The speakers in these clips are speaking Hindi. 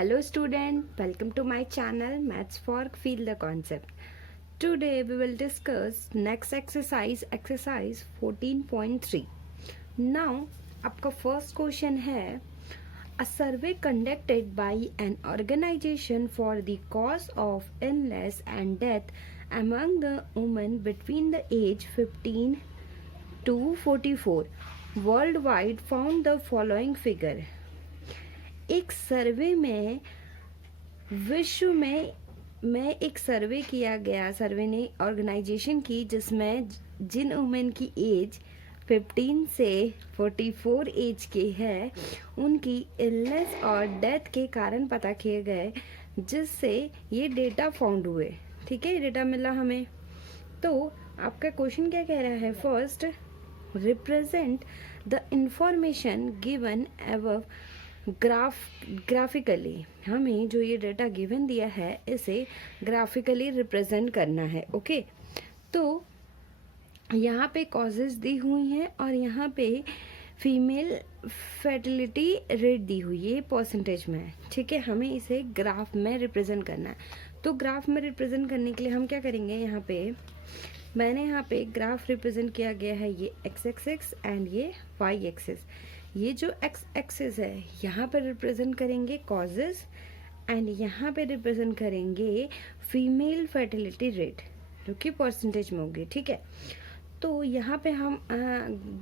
Hello student, welcome to my channel Maths for Feel the Concept. Today we will discuss next exercise 14.3. Now आपका first question है a survey conducted by an organization for the cause of illness and death among the women between the age 15 to 44 worldwide found the following figure. एक सर्वे में विश्व में एक सर्वे किया गया, सर्वे ने ऑर्गेनाइजेशन की जिसमें जिन वुमेन की एज 15 से 44 एज के है उनकी इलनेस और डेथ के कारण पता किए गए, जिससे ये डेटा फाउंड हुए. ठीक है, ये डेटा मिला हमें. तो आपका क्वेश्चन क्या कह रहा है? First, represent the information given above graphically. हमें जो ये डेटा गिवन दिया है इसे ग्राफिकली रिप्रेजेंट करना है. ओके, तो यहाँ पे कॉजेज दी हुई हैं और यहाँ पे फीमेल फर्टिलिटी रेट दी हुई है परसेंटेज में. ठीक है, हमें इसे ग्राफ में रिप्रेजेंट करना है. तो ग्राफ में रिप्रेजेंट करने के लिए हम क्या करेंगे? यहाँ पे मैंने यहाँ पे ग्राफ रिप्रेजेंट किया गया है ये एक्स एक्सिस एंड ये वाई एक्सिस. ये जो एक्स एक्सिस है यहाँ पर रिप्रेजेंट करेंगे कॉजेस एंड यहाँ पे रिप्रेजेंट करेंगे फीमेल फर्टिलिटी रेट जो कि परसेंटेज में होगी. ठीक है, तो यहाँ पे हम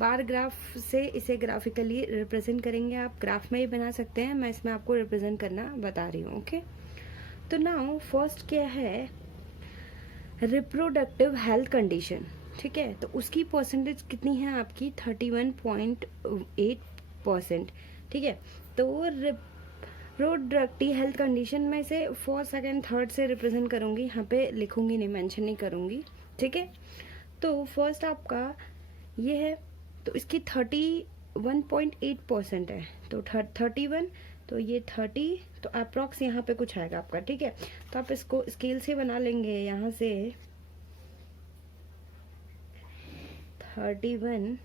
बार ग्राफ से इसे ग्राफिकली रिप्रेजेंट करेंगे. आप ग्राफ में ही बना सकते हैं, मैं इसमें आपको रिप्रेजेंट करना बता रही हूँ. ओके, तो नाउ फर्स्ट क्या है? Reproductive health condition. ठीक है, तो उसकी परसेंटेज कितनी है आपकी? 31.8%. ठीक है, तो रिप्रोडक्टिव हेल्थ कंडीशन में से फर्स्ट सेकंड थर्ड से रिप्रेजेंट करूंगी. यहाँ पे लिखूंगी नहीं, मेंशन नहीं करूंगी. ठीक है, तो फर्स्ट आपका ये है, तो इसकी 31.8% है. तो 31, तो ये 30, तो अप्रॉक्स यहाँ पे कुछ आएगा आपका. ठीक है, तो आप इसको स्केल से बना लेंगे. यहाँ से 31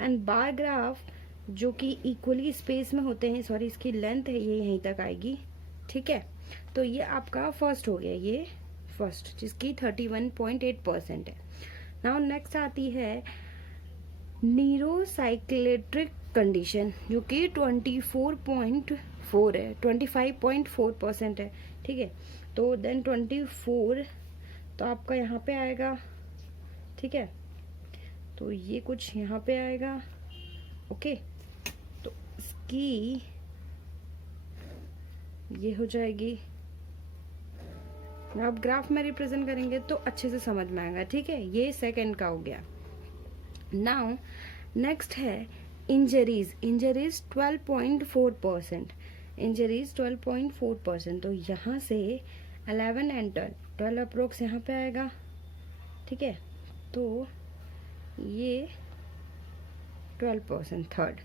एंड बार ग्राफ जो कि इक्वली स्पेस में होते हैं, सॉरी इसकी लेंथ है ये यहीं तक आएगी. ठीक है, तो ये आपका फर्स्ट हो गया, ये फर्स्ट जिसकी 31.8% है. नाउ नेक्स्ट आती है न्यूरोसाइक्लेट्रिक कंडीशन जो कि 24.4 है, 25.4% है. ठीक है, तो देन 24 तो आपका यहाँ पे आएगा. ठीक है, तो ये कुछ यहाँ पे आएगा. ओके, तो इसकी ये हो जाएगी. आप ग्राफ में रिप्रेजेंट करेंगे तो अच्छे से समझ में आएगा. ठीक है, ये सेकंड का हो गया. नाउ नेक्स्ट है इंजरीज. इंजरीज 12.4%. इंजरीज 12.4%. तो यहाँ से 11 एंड 12 अप्रोक्स यहाँ पे आएगा. ठीक है, तो ये 12% थर्ड.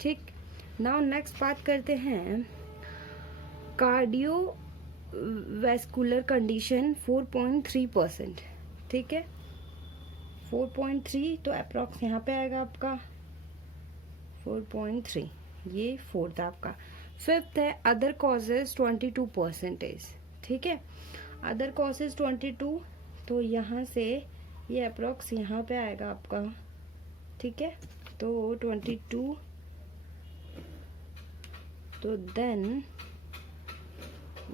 ठीक, नाउ नेक्स्ट बात करते हैं कार्डियो वैस्कुलर कंडीशन 4.3%. ठीक है, 4.3 तो अप्रॉक्स यहाँ पे आएगा आपका 4.3. ये फोर्थ आपका. फिफ्थ है अदर कॉजेज 22%. ठीक है, अदर कॉजेज 22, तो यहाँ से ये अप्रॉक्स यहाँ पे आएगा आपका. ठीक है, तो 22, तो देन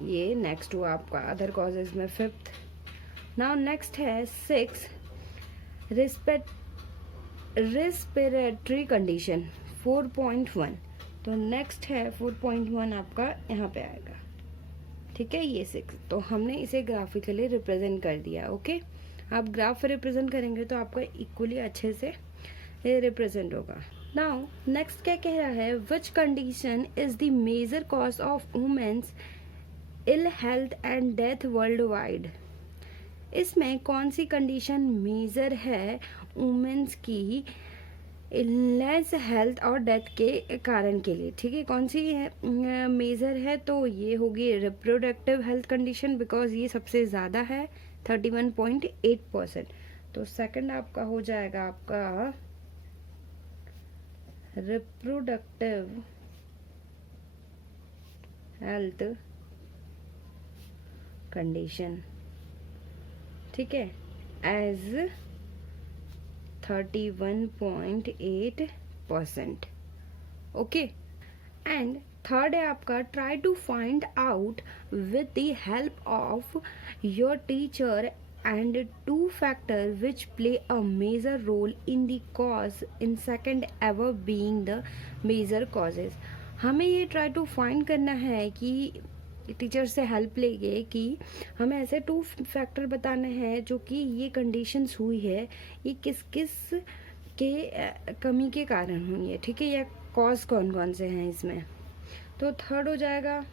ये नेक्स्ट हुआ आपका अदर कॉजेज में फिफ्थ. नाउ नेक्स्ट है 6 रेस्पिरेटरी कंडीशन 4.1. तो नेक्स्ट है 4.1 आपका यहाँ पे आएगा. ठीक है, ये 6, तो हमने इसे ग्राफिकली रिप्रेजेंट कर दिया. ओके, आप ग्राफ रिप्रेजेंट करेंगे तो आपका इक्वली अच्छे से ये रिप्रेजेंट होगा. नाउ नेक्स्ट क्या कह रहा है? Which condition is the major cause of women's ill health and death world wide. इसमें कौन सी कंडीशन मेजर है वुमेन्स की इलनेस हेल्थ और डेथ के कारण के लिए? ठीक है, कौन सी है मेजर है? तो ये होगी रिप्रोडक्टिव हेल्थ कंडीशन, बिकॉज ये सबसे ज़्यादा है 31.8%. तो सेकंड आपका हो जाएगा आपका रिप्रोडक्टिव हेल्थ कंडीशन, ठीक है, एज 31.8%. ओके, एंड थर्ड है आपका try to find out with the help of your teacher and two factors which play a major role in the cause in second ever being the major causes. हमें ये ट्राई टू फाइंड करना है कि टीचर से हेल्प लेके कि हमें ऐसे टू फैक्टर बताना है जो कि ये कंडीशंस हुई है, ये किस किस के कमी के कारण हुई है, ठीक है, या कॉज कौन कौन से हैं इसमें. तो थर्ड हो जाएगा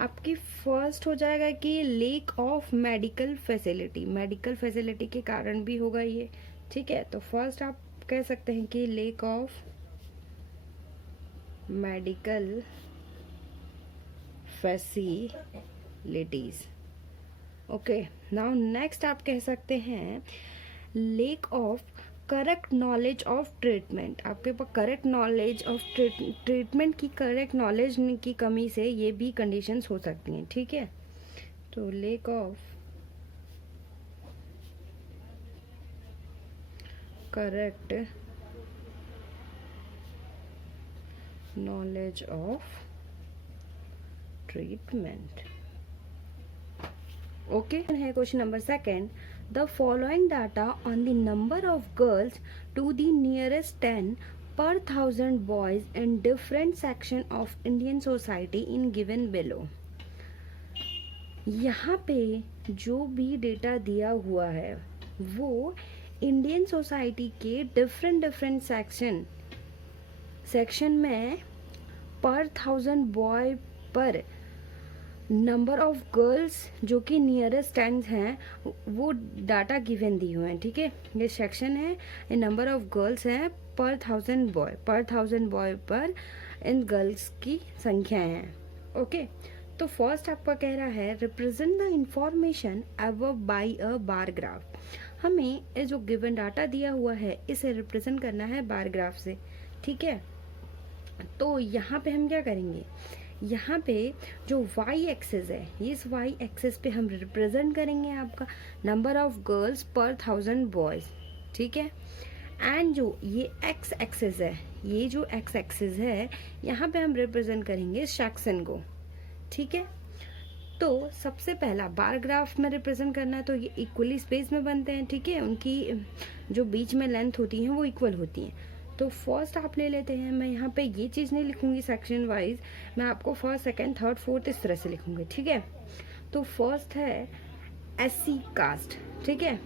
आपकी, फर्स्ट हो जाएगा कि लेक ऑफ मेडिकल फैसिलिटी के कारण भी होगा ये, ठीक है. तो फर्स्ट आप कह सकते हैं कि lake of medical facilities. Okay, now next आप कह सकते हैं lake of correct knowledge of treatment. आपके पास करेक्ट नॉलेज ऑफ ट्रीटमेंट की करेक्ट नॉलेज की कमी से ये भी कंडीशंस हो सकती हैं, ठीक है. तो lack of correct knowledge of treatment. Okay है question number second. The following data on the number of girls to the nearest 10 per 1000 boys in different section of Indian society in given below. यहाँ पे जो भी डेटा दिया हुआ है वो इंडियन सोसाइटी के डिफरेंट सेक्शन में पर 1000 बॉय पर नंबर ऑफ गर्ल्स जो कि नियरेस्ट टेंस हैं वो डाटा गिवन दी हुए हैं, ठीक है. ये सेक्शन है, ये नंबर ऑफ गर्ल्स हैं पर 1000 बॉय पर इन गर्ल्स की संख्या है. ओके, तो फर्स्ट आपका कह रहा है represent the information above by a bar graph. हमें ये जो गिवन डाटा दिया हुआ है इसे रिप्रेजेंट करना है बार ग्राफ से, ठीक है. तो यहाँ पे हम क्या करेंगे, यहाँ पे जो y एक्सेस है इस y एक्सेस पे हम रिप्रेजेंट करेंगे आपका नंबर ऑफ गर्ल्स पर 1000 बॉयज, ठीक है. एंड जो ये x एक्सेस है, ये जो x एक्सेस है यहाँ पे हम रिप्रेजेंट करेंगे सेक्शन को, ठीक है. तो सबसे पहला बार ग्राफ में रिप्रेजेंट करना है तो ये इक्वली स्पेस में बनते हैं, ठीक है. उनकी जो बीच में लेंथ होती है वो इक्वल होती है. तो फर्स्ट आप ले लेते हैं, मैं यहाँ पे ये चीज़ नहीं लिखूंगी सेक्शन वाइज, मैं आपको फर्स्ट सेकंड थर्ड फोर्थ इस तरह से लिखूंगी, ठीक है. तो फर्स्ट है SC कास्ट, ठीक है,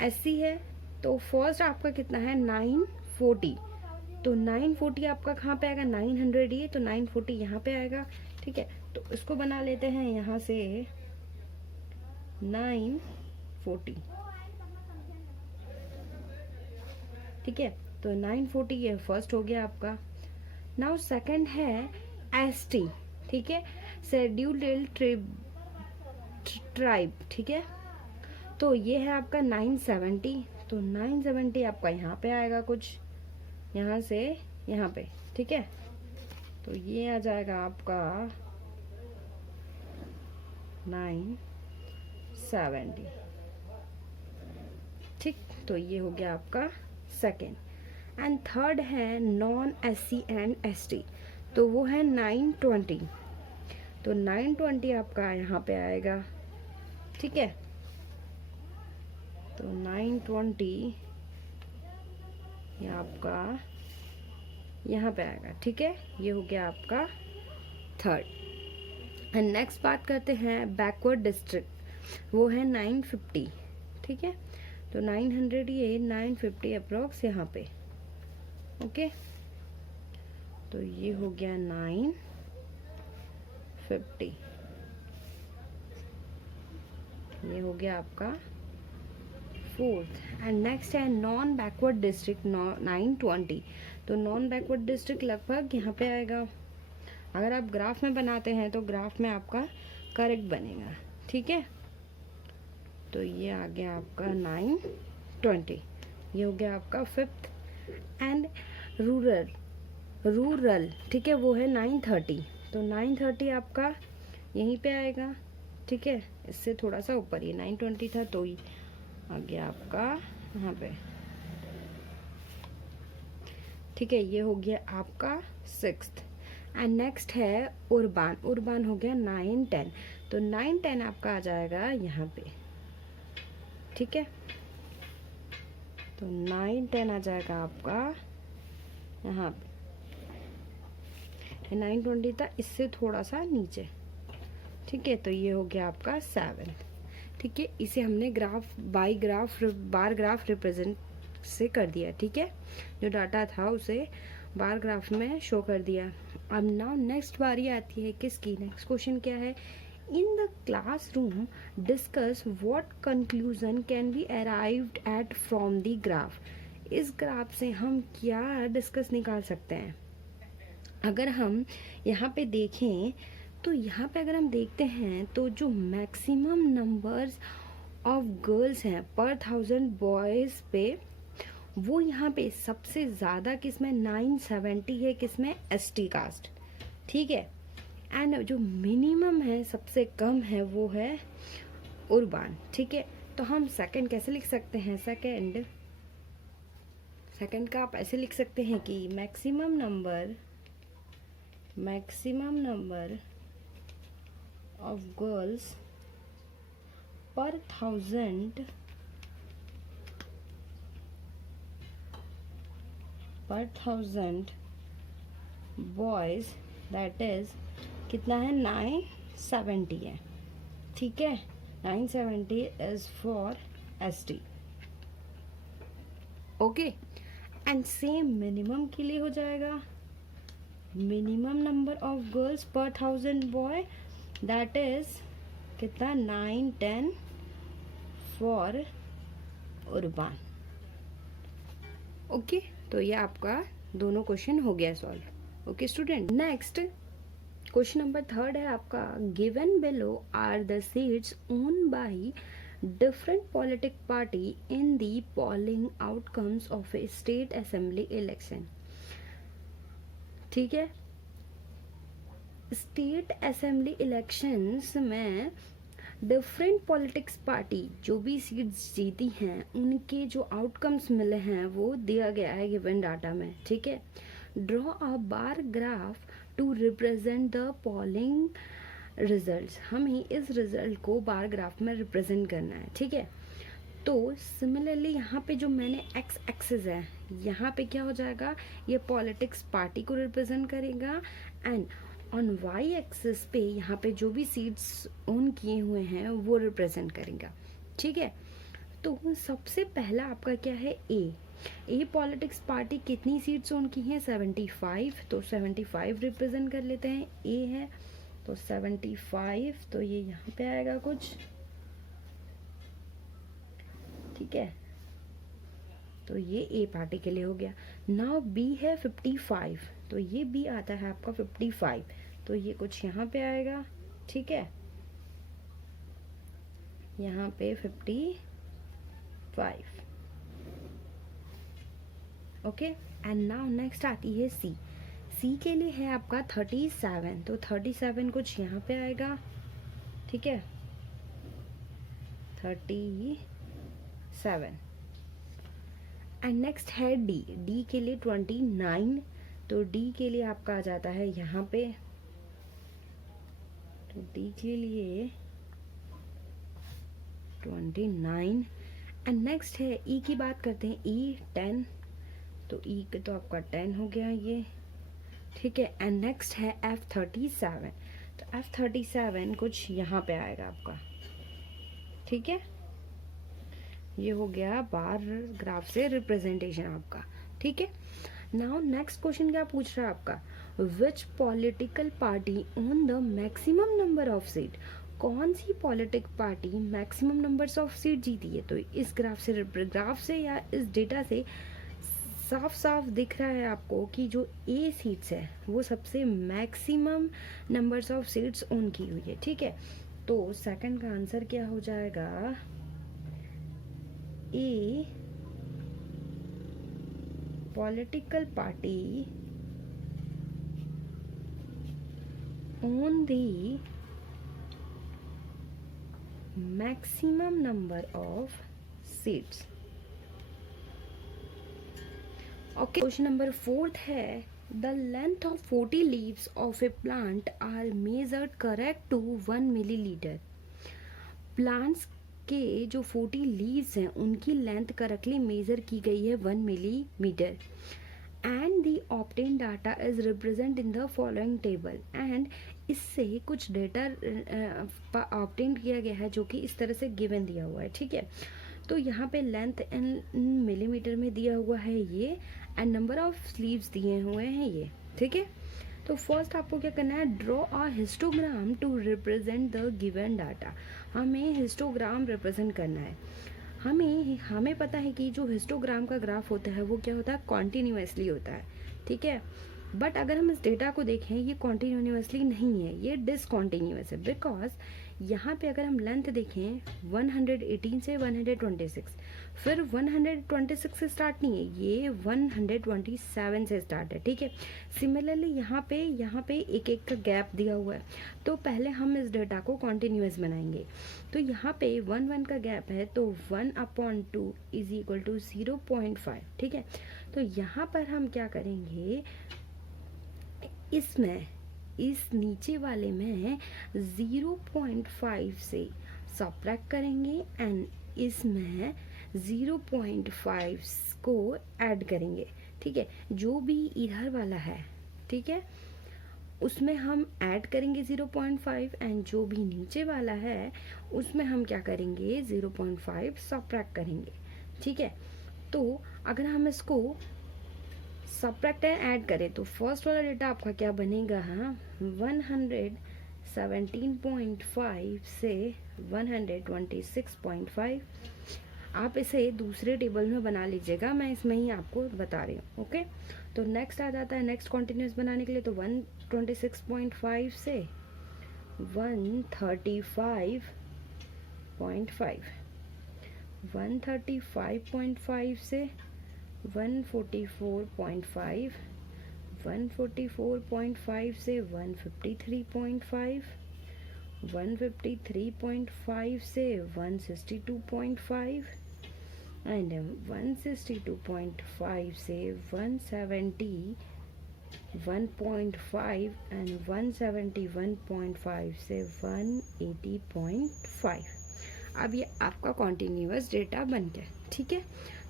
SC है. तो फर्स्ट आपका कितना है 940. तो 940 आपका कहाँ पे आएगा, 900 ये, तो 940 यहाँ पे आएगा, ठीक है. तो इसको बना लेते हैं यहाँ से 940, ठीक है. तो 940 ये फर्स्ट हो गया आपका. नाउ सेकंड है ST, ठीक है, शेड्यूल्ड ट्राइब, ठीक है. तो ये है आपका 970. तो 970 आपका यहाँ पे आएगा कुछ यहाँ से यहाँ पे, ठीक है. तो ये आ जाएगा आपका 970, ठीक. तो ये हो गया आपका सेकेंड. एंड थर्ड है नॉन SC एंड ST. तो वो है 920. तो 920 आपका यहाँ पे आएगा, ठीक है. तो 920 ये आपका यहाँ पे आएगा, ठीक है. ये हो गया आपका थर्ड. एंड नेक्स्ट बात करते हैं बैकवर्ड डिस्ट्रिक्ट, वो है 950, ठीक है. तो 900 ये 950 अप्रोक्स यहाँ पे, ओके. तो ये हो गया 950, ये हो गया आपका फोर्थ. एंड नेक्स्ट है नॉन बैकवर्ड डिस्ट्रिक्ट 920. तो नॉन बैकवर्ड डिस्ट्रिक्ट लगभग यहाँ पे आएगा. अगर आप ग्राफ में बनाते हैं तो ग्राफ में आपका करेक्ट बनेगा, ठीक है. तो ये आ गया आपका 920, ये हो गया आपका फिफ्थ. एंड रूरल, ठीक है, वो है 930. तो तो 930 आपका यहीं पे आएगा, ठीक है, इससे थोड़ा सा ऊपर, ये 920 था तो ही आ गया आपका यहाँ पे, ठीक है। ये हो गया आपका 6th। एंड नेक्स्ट है उर्बान। उर्बान हो गया 910, तो 910 आपका आ जाएगा यहाँ पे, ठीक है। तो 910 आ जाएगा आपका यहाँ पे, 920 था, इससे थोड़ा सा नीचे, ठीक है। तो ये हो गया आपका 7th, ठीक है। इसे हमने ग्राफ बार ग्राफ रिप्रेजेंट से कर दिया, ठीक है। जो डाटा था उसे बार ग्राफ में शो कर दिया। अब नाउ नेक्स्ट बारी आती है किसकी, नेक्स्ट क्वेश्चन क्या है, in the classroom discuss what conclusion can be arrived at from the graph. इस ग्राफ से हम क्या डिस्कस निकाल सकते हैं। अगर हम यहाँ पे देखें तो यहाँ पे अगर हम देखते हैं तो जो मैक्सिमम नंबर्स ऑफ गर्ल्स हैं पर 1000 बॉयज़ पे, वो यहाँ पे सबसे ज़्यादा किसमें 970 है, किसमें एसटी कास्ट, ठीक है। एंड जो मिनिमम है सबसे कम है वो है उर्बान, ठीक है। तो हम सेकंड कैसे लिख सकते हैं, सेकंड का आप ऐसे लिख सकते हैं कि मैक्सिमम नंबर ऑफ गर्ल्स पर 1000 बॉयज, दैट इज कितना है 970 है, ठीक है। 970 is for ST, okay. And same minimum के लिए हो जाएगा, मिनिमम नंबर ऑफ गर्ल्स पर 1000 बॉय, दैट इज कितना 910 फॉर उर्बान, ओके। तो ये आपका दोनों क्वेश्चन हो गया solve, okay student. Next question number 3 है आपका, given below are the seats won by different political party in the polling outcomes of a state assembly election, ठीक है। स्टेट असेंबली इलेक्शंस में डिफरेंट पॉलिटिक्स पार्टी जो भी सीट्स जीती हैं उनके जो आउटकम्स मिले हैं वो दिया गया है गिवन डाटा में, ठीक है। Draw a bar graph to represent the polling results, हमें इस रिजल्ट को बार ग्राफ में रिप्रेजेंट करना है, ठीक है। तो सिमिलरली यहाँ पे जो मैंने एक्स एक्सिस है, यहाँ पे क्या हो जाएगा, ये पॉलिटिक्स पार्टी को रिप्रेजेंट करेगा। एंड ऑन वाई एक्सिस पे यहाँ पे जो भी सीट्स ओन किए हुए हैं वो रिप्रेजेंट करेगा, ठीक है। तो सबसे पहला आपका क्या है, ए पॉलिटिक्स पार्टी कितनी सीट्स ओन की हैं, 75, तो 75 रिप्रेजेंट कर लेते हैं, ए है तो 75, तो ये यहाँ पे आएगा कुछ, ठीक है। तो ये ए पार्टी के लिए हो गया। नाउ बी है 55, तो ये बी आता है आपका 55, तो ये कुछ यहाँ पे आएगा, ठीक है, यहाँ पे 55, ओके। एंड नाउ नेक्स्ट आती है सी के लिए है आपका 37, तो 37 कुछ यहाँ पे आएगा, ठीक है, 37। एंड नेक्स्ट है डी के लिए 29, तो डी के लिए आपका आ जाता है यहाँ पे, तो डी के लिए 29। एंड नेक्स्ट है ई की बात करते हैं, ई 10, तो ई के तो आपका 10 हो गया ये, ठीक है। एंड नेक्स्ट है F37, तो F37 कुछ यहाँ पे आएगा आपका, ठीक है। ये हो गया बार ग्राफ से रिप्रेजेंटेशन आपका, ठीक है। नाउ नेक्स्ट क्वेश्चन क्या पूछ रहा है आपका, which political party won the maximum number of seat, कौन सी politic party maximum numbers of seat जीती है। तो इस ग्राफ से या इस डेटा से साफ साफ दिख रहा है आपको कि जो ए सीट्स है वो सबसे maximum numbers of seats own की हुई है, ठीक है। तो सेकंड का आंसर क्या हो जाएगा, a political party on the maximum number of seeds. Okay, question number 4 है the length of 40 leaves of a plant are measured correct to 1 milliliter. Plants के जो 40 लीव्स हैं उनकी लेंथ करेक्टली मेजर की गई है 1 millimetre and the obtain data is represent in the following table and इससे कुछ डेटा ऑब्टेन किया गया है जो कि इस तरह से गिवन दिया हुआ है. ठीक है, तो यहाँ पे लेंथ इन मिलीमीटर में दिया हुआ है ये एंड नंबर ऑफ स्लीव्स दिए हुए हैं ये. ठीक है, तो फर्स्ट आपको क्या करना है, draw a histogram to represent the given data. हमें हिस्टोग्राम रिप्रेजेंट करना है. हमें पता है कि जो हिस्टोग्राम का ग्राफ होता है वो क्या होता है, कॉन्टिन्यूसली होता है. ठीक है, बट अगर हम इस डेटा को देखें ये कॉन्टिन्यूसली नहीं है, ये डिसकॉन्टिन्यूस है. बिकॉज यहाँ पे अगर हम लेंथ देखें 118 से 126, फिर 126 से स्टार्ट नहीं है, ये 127 से स्टार्ट है. ठीक है, सिमिलरली यहाँ पे एक एक का गैप दिया हुआ है. तो पहले हम इस डेटा को कॉन्टिन्यूस बनाएंगे. तो यहाँ पे 1 का गैप है, तो 1/2 इज इक्वल टू 0.5. ठीक है, तो यहाँ पर हम क्या करेंगे, इसमें इस नीचे वाले में 0.5 से सब्ट्रैक्ट करेंगे एंड इसमें 0.5 को ऐड करेंगे. ठीक है, जो भी इधर वाला है, ठीक है, उसमें हम ऐड करेंगे 0.5 एंड जो भी नीचे वाला है उसमें हम क्या करेंगे 0.5 सब्ट्रैक्ट करेंगे. ठीक है, तो अगर हम इसको सब्ट्रैक्ट एंड ऐड करें तो फर्स्ट वाला डेटा आपका क्या बनेगा, 117.5 से 126.5. आप इसे दूसरे टेबल में बना लीजिएगा, मैं इसमें ही आपको बता रही हूँ. ओके, तो नेक्स्ट आ जाता है, नेक्स्ट कॉन्टिन्यूस बनाने के लिए तो 126.5 से 135.5, 135.5 से 144.5, 144.5 से 153.5, 153.5 से 162.5 एंड 162.5 से 171.5 एंड 171.5 से 180.5. अब ये आपका कॉन्टिन्यूअस डेटा बन गया. ठीक है,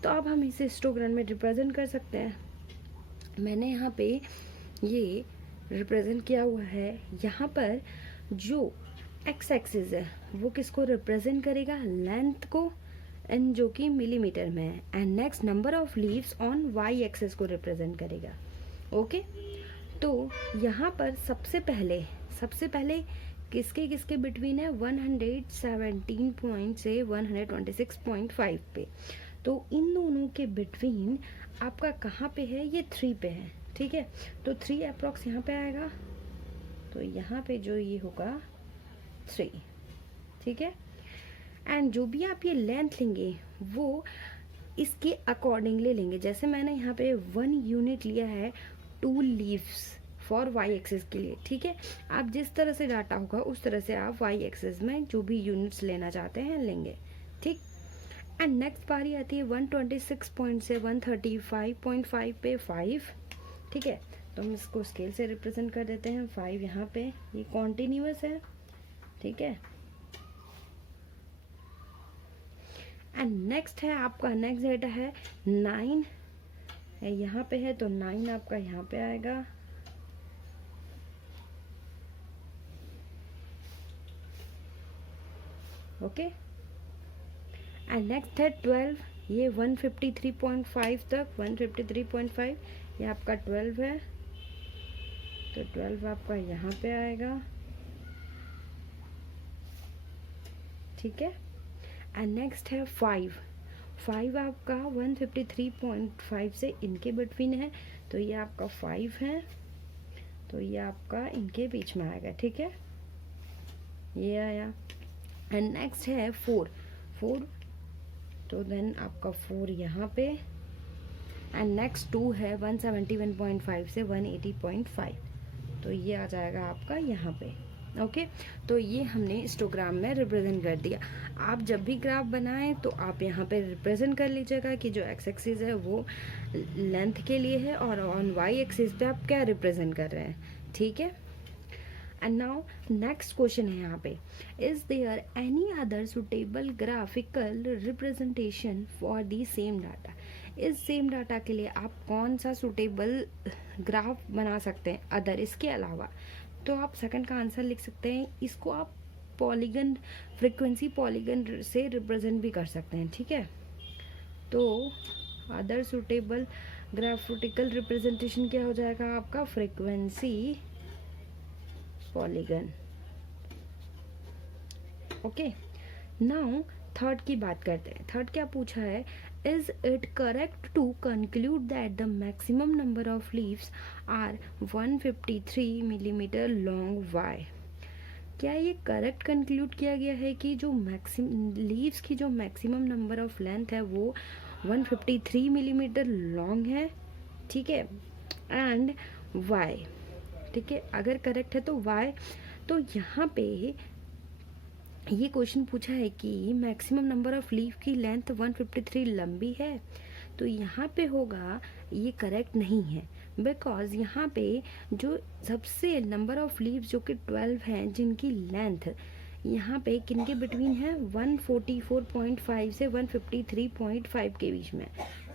तो अब हम इसे हिस्टोग्राम में रिप्रेजेंट कर सकते हैं. मैंने यहाँ पे ये रिप्रेजेंट किया हुआ है. यहाँ पर जो एक्स एक्सिस है वो किसको रिप्रेजेंट करेगा, लेंथ को, एंड जो कि मिलीमीटर में है. And next number of leaves on Y axis को रिप्रेजेंट करेगा. ओके, तो यहाँ पर सबसे पहले किसके बिटवीन है, 117 पॉइंट से 126.5 पे. तो इन दोनों के बिटवीन आपका कहाँ पे है, ये 3 पे है. ठीक है, तो 3 अप्रॉक्स यहाँ पे आएगा, तो यहाँ पे जो ये होगा 3. ठीक है, एंड जो भी आप ये लेंथ लेंगे वो इसके अकॉर्डिंगली लेंगे. जैसे मैंने यहाँ पे 1 यूनिट लिया है 2 लीव्स फॉर वाई एक्सिस के लिए. ठीक है, आप जिस तरह से डाटा होगा उस तरह से आप वाई एक्सिस में जो भी यूनिट्स लेना चाहते हैं लेंगे. ठीक, एंड नेक्स्ट बारी आती है 126 पॉइंट से 135.5 पे 5. ठीक है, तो हम इसको स्केल से रिप्रेजेंट कर देते हैं. 5 यहाँ पे, ये कॉन्टिन्यूअस है. ठीक है, एंड नेक्स्ट है आपका, नेक्स्ट डेटा है 9 है यहाँ पे है, तो 9 आपका यहाँ पे आएगा. ओके, एंड नेक्स्ट है 12, ये 153.5 तक, 153.5 ये आपका 12 है, तो 12 आपका यहाँ पे आएगा. ठीक है, एंड नेक्स्ट है 5 आपका 153.5 से इनके बिटवीन है, तो ये आपका 5 है, तो ये आपका इनके बीच में आएगा. ठीक है, ये आया. एंड नेक्स्ट है 4, तो देन आपका 4 यहाँ पे. एंड नेक्स्ट 2 है 171.5 से 180.5, तो ये आ जाएगा आपका यहाँ पे। ओके, तो ये हमने हिस्टोग्राम में रिप्रेजेंट कर दिया। आप जब भी ग्राफ बनाएं तो आप यहाँ पे रिप्रेजेंट कर लीजिएगा कि जो एक्स एक्सिस है वो लेंथ के लिए है और ऑन वाई एक्सिस पे आप क्या रिप्रेजेंट कर रहे हैं, ठीक है। एंड नाउ नेक्स्ट क्वेश्चन है यहाँ पे, is there any other suitable graphical representation for the same data. इस सेम डाटा के लिए आप कौन सा सुटेबल ग्राफ बना सकते हैं अदर, इसके अलावा। तो आप सेकंड का आंसर लिख सकते हैं, इसको आप पॉलीगन, फ्रीक्वेंसी पॉलीगन से रिप्रेजेंट भी कर सकते हैं, ठीक है। तो अदर सुटेबल ग्राफिकल रिप्रेजेंटेशन क्या हो जाएगा आपका, frequency polygon. Okay, now third की बात करते हैं। थर्ड क्या पूछा है, is it correct to conclude that the maximum number of leaves are 153 millimetre long why. क्या ये करेक्ट कंक्लूड किया गया है कि जो लीव्स की जो मैक्सिमम नंबर ऑफ लेंथ है वो 153 मिलीमीटर लॉन्ग है, ठीक है, एंड वाई, ठीक है। अगर करेक्ट है तो वाई। तो यहाँ पे ये क्वेश्चन पूछा है कि मैक्सिमम नंबर ऑफ लीव की लेंथ 153 लंबी है, तो यहाँ पे होगा ये करेक्ट नहीं है, बिकॉज यहाँ पे जो सबसे नंबर ऑफ लीव्स जो कि 12 हैं जिनकी लेंथ यहाँ पे किनके बिटवीन है, 144.5 से 153.5 के बीच में,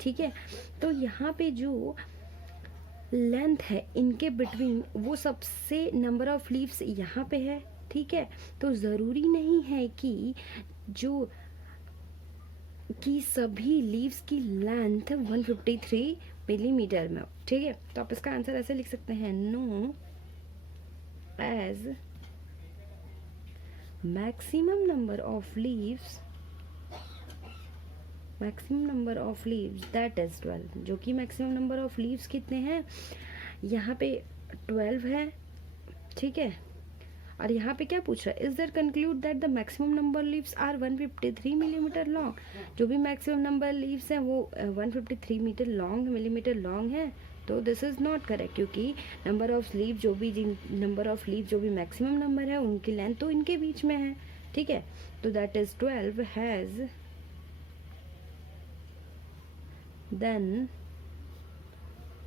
ठीक है। तो यहाँ पे जो लेंथ है इनके बिटवीन वो सबसे नंबर ऑफ लीव्स यहाँ पे है, ठीक है। तो ज़रूरी नहीं है कि जो कि सभी लीव्स की लेंथ 153 मिलीमीटर में हो, ठीक है। तो आप इसका आंसर ऐसे लिख सकते हैं, no as maximum number of leaves that is 12, जो कि मैक्सिमम नंबर ऑफ लीव्स कितने हैं, यहाँ पे 12 है, ठीक है। और यहाँ पे क्या पूछ रहा है, is there conclude that the maximum number leaves are 153 millimetre long. जो भी मैक्सिमम नंबर लीव्स हैं वो 153 मिलीमीटर लॉन्ग है। तो दिस इज नॉट करेक्ट, क्योंकि नंबर ऑफ लीव जो भी मैक्सिमम नंबर है उनकी लेंथ तो इनके बीच में है, ठीक है। तो that is 12 has then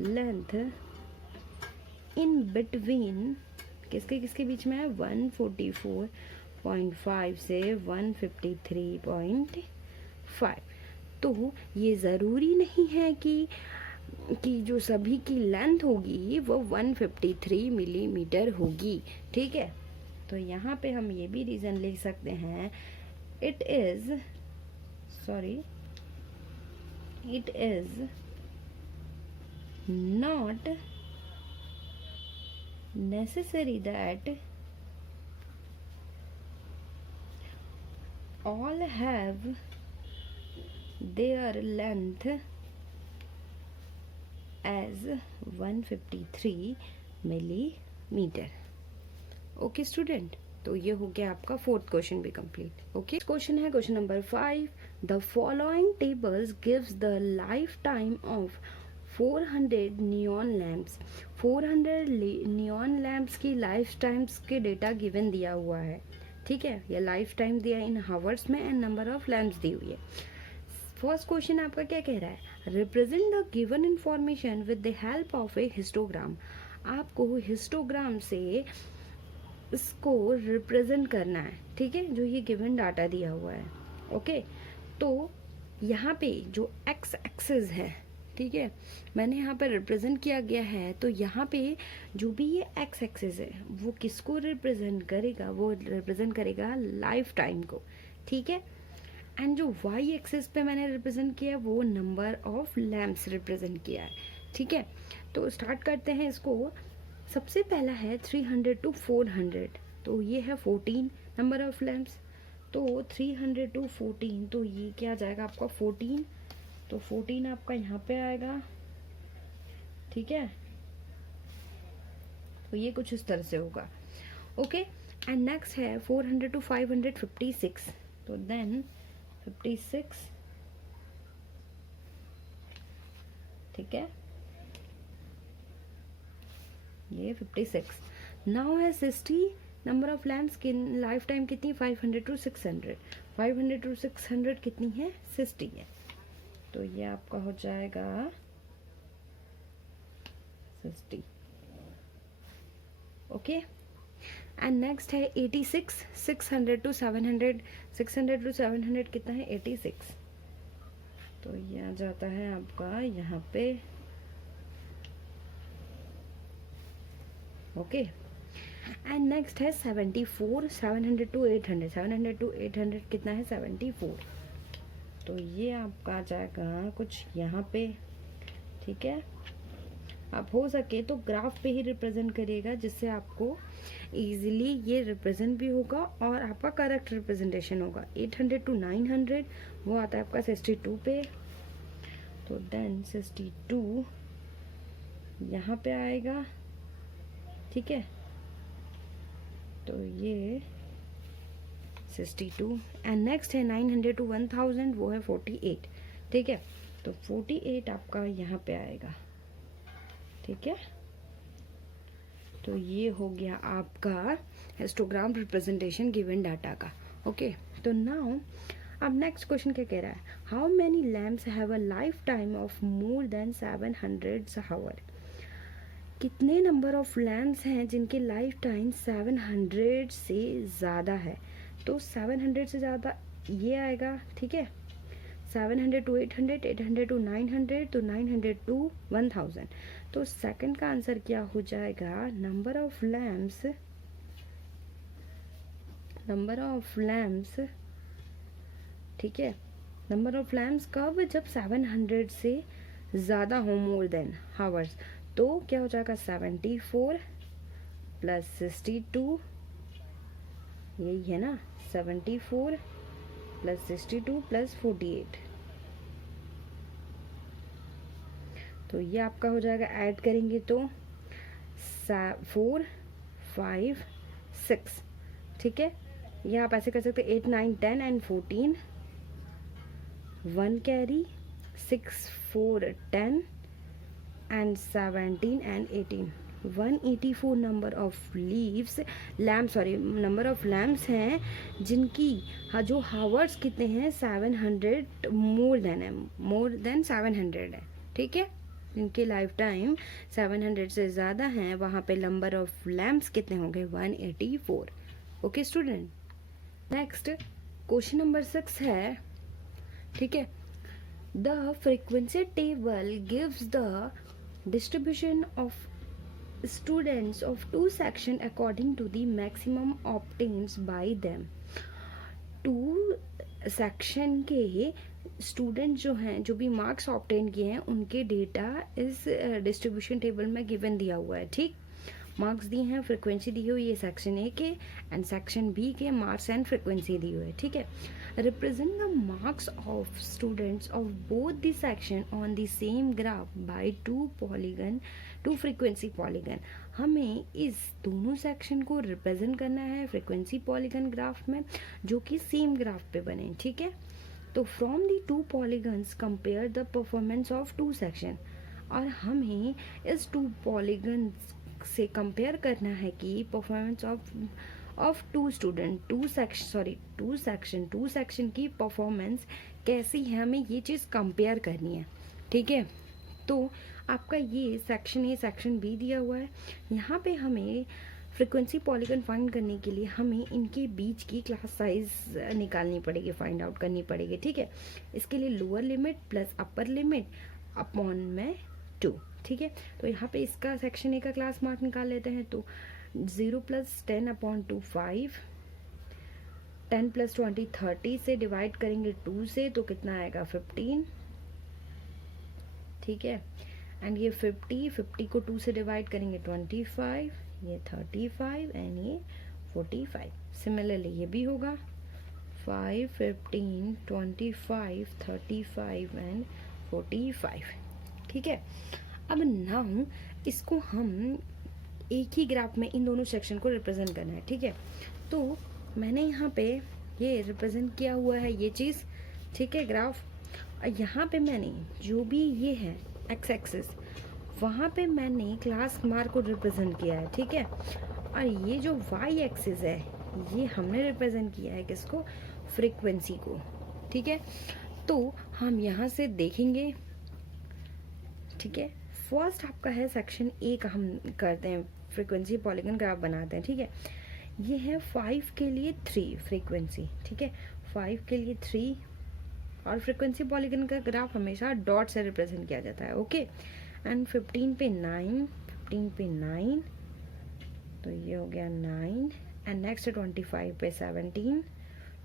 length in between किसके बीच में है, 144.5 से 153.5। तो ये ज़रूरी नहीं है कि जो सभी की लेंथ होगी वो 153 मिलीमीटर होगी, ठीक है। तो यहाँ पे हम ये भी रीज़न लिख सकते हैं, it is not necessary that all have their length as 153 millimetre. Okay student, तो ये हो गया आपका फोर्थ क्वेश्चन भी कंप्लीट। ओके, क्वेश्चन है question number 5, the following tables gives the life time of 400 neon lamps. 400 neon lamps की लाइफ टाइम्स के डेटा गिवन दिया हुआ है, ठीक है। या लाइफ टाइम दिया इन हावर्स में एंड नंबर ऑफ लैम्प्स दी हुई है। फर्स्ट क्वेश्चन आपका क्या कह रहा है, represent the given information with the help of A histogram. आपको हिस्टोग्राम से इसको रिप्रेजेंट करना है, ठीक है, जो ये गिवन डाटा दिया हुआ है। ओके, तो यहाँ पे जो एक्स एक्सिस है, ठीक है, मैंने यहाँ पर रिप्रेजेंट किया गया है। तो यहाँ पे जो भी ये एक्स एक्सिस है वो किसको रिप्रेजेंट करेगा, वो रिप्रेजेंट करेगा लाइफ टाइम को, ठीक है। एंड जो वाई एक्सिस पे मैंने रिप्रेजेंट किया वो नंबर ऑफ लैम्प्स रिप्रेजेंट किया है, ठीक है। तो स्टार्ट करते हैं इसको। सबसे पहला है 300 to 400, तो ये है 14 नंबर ऑफ लैम्प्स। तो 300 to 14, तो ये क्या आ जाएगा आपका 14, तो 14 आपका यहाँ पे आएगा, ठीक है। तो ये कुछ इस तरह से होगा। ओके, एंड नेक्स्ट है 400 to 556, तो देन 56, ठीक है, ये 56। नाउ है 60 नंबर ऑफ लैम्प्स की लाइफ टाइम कितनी 500 to 600, 500 to 600 कितनी है 60 है, तो ये आपका हो जाएगा 60। ओके एंड नेक्स्ट है 86 600 to 700, 600 to 700 कितना है 86, तो ये आ जाता है आपका यहाँ पे। ओके एंड नेक्स्ट है 74 700 to 800, 700 to 800 कितना है 74, तो ये आपका आ जाएगा कुछ यहाँ पे। ठीक है, आप हो सके तो ग्राफ पे ही रिप्रेजेंट करिएगा जिससे आपको इजीली ये रिप्रेजेंट भी होगा और आपका करेक्ट रिप्रेजेंटेशन होगा। 800 to 900 वो आता है आपका 62 पे, तो देन 62 यहाँ पे आएगा। ठीक है, तो ये 62 एंड नेक्स्ट है 900 to 1000 वो है 48। ठीक है, तो 48 आपका यहाँ पे आएगा। ठीक है, तो ये हो गया आपका हिस्टोग्राम रिप्रेजेंटेशन गिवन डाटा का। ओके, तो नाउ अब नेक्स्ट क्वेश्चन क्या कह रहा है, how many lamps have a life time of more than 700 hour. कितने नंबर ऑफ लैम्प्स हैं जिनकी लाइफ टाइम 700 से ज़्यादा है, तो 700 से ज़्यादा ये आएगा। ठीक है, 700 to 800, 800 to 900, तो 900 to 1000, तो सेकंड का आंसर क्या हो जाएगा, नंबर ऑफ लैम्प्स, नंबर ऑफ लैम्प्स। ठीक है, नंबर ऑफ लैम्प्स कब, जब 700 से ज़्यादा हो, मोर देन हावर्स, तो क्या हो जाएगा 74 प्लस 62, यही है ना, 74 प्लस 62 प्लस 48, तो ये आपका हो जाएगा, ऐड करेंगे तो 4 5 6। ठीक है, ये आप ऐसे कर सकते हैं 8 9 10 and 14, 1 carry, 6 4 10 and 17 and 18, 184 number of number ऑफ लैम्प्स हैं जिनकी जो हावर्स कितने हैं 700 मोर देन 700 है। ठीक है, जिनकी लाइफ टाइम 700 से ज़्यादा हैं वहाँ पे नंबर ऑफ लैम्प्स कितने होंगे 184। Okay student, next question number 6 है। ठीक है, the frequency table gives the distribution of students of two section according to the maximum obtained by them। Two section के स्टूडेंट जो हैं, जो भी मार्क्स ऑब्टेन किए हैं, उनके डेटा इस डिस्ट्रीब्यूशन टेबल में गिवन दिया हुआ है। ठीक, मार्क्स दिए हैं, फ्रिक्वेंसी दी हुई है सेक्शन ए के एंड सेक्शन बी के, मार्क्स एंड फ्रिक्वेंसी दी हुई है। ठीक है, represent the marks of students of both the section on the same graph by two frequency polygon। हमें इस दोनों सेक्शन को रिप्रेजेंट करना है फ्रीक्वेंसी पॉलीगन ग्राफ में, जो कि सेम ग्राफ पे बने। ठीक है, तो from the two polygons compare the performance of two section, और हमें इस टू पॉलीगन से कंपेयर करना है कि परफॉर्मेंस ऑफ टू सेक्शन की परफॉर्मेंस कैसी है, हमें ये चीज़ कंपेयर करनी है। ठीक है, तो आपका ये सेक्शन ए सेक्शन बी दिया हुआ है। यहाँ पे हमें फ्रीक्वेंसी पॉलीगन फाइंड करने के लिए हमें इनके बीच की क्लास साइज निकालनी पड़ेगी, फाइंड आउट करनी पड़ेगी। ठीक है, इसके लिए lower limit plus upper limit upon में 2। ठीक है, तो यहाँ पे इसका सेक्शन ए का क्लास मार्क निकाल लेते हैं, तो 0 + 10 अपॉन 2 5, 10 + 20 30 से डिवाइड करेंगे 2 से तो कितना आएगा 15। ठीक है, एंड ये 50 को 2 से डिवाइड करेंगे 25, ये 35 एंड ये 45। सिमिलरली ये भी होगा 5 15 25 35 एंड 45। ठीक है, अब नाउ इसको हम एक ही ग्राफ में इन दोनों सेक्शन को रिप्रेजेंट करना है। ठीक है, तो मैंने यहाँ पे ये रिप्रेजेंट किया हुआ है ये चीज़। ठीक है, ग्राफ यहाँ पे मैंने जो भी ये है एक्स एक्सिस, वहाँ पे मैंने क्लास मार्क को रिप्रेजेंट किया है। ठीक है, और ये जो वाई एक्सिस है ये हमने रिप्रेजेंट किया है किसको, फ्रीक्वेंसी को, ठीक है। तो हम यहाँ से देखेंगे, ठीक है। फर्स्ट आपका है सेक्शन ए का, हम करते हैं फ्रीक्वेंसी पॉलीगन ग्राफ बनाते हैं, ठीक है। ये है 5 के लिए 3 फ्रीक्वेंसी, ठीक है, 5 के लिए 3, और फ्रीक्वेंसी पॉलीगन का ग्राफ हमेशा डॉट से रिप्रेजेंट किया जाता है, ओके। एंड 15 पे 9, 15 पे 9, तो ये हो गया 9। एंड नेक्स्ट 25 पे 17,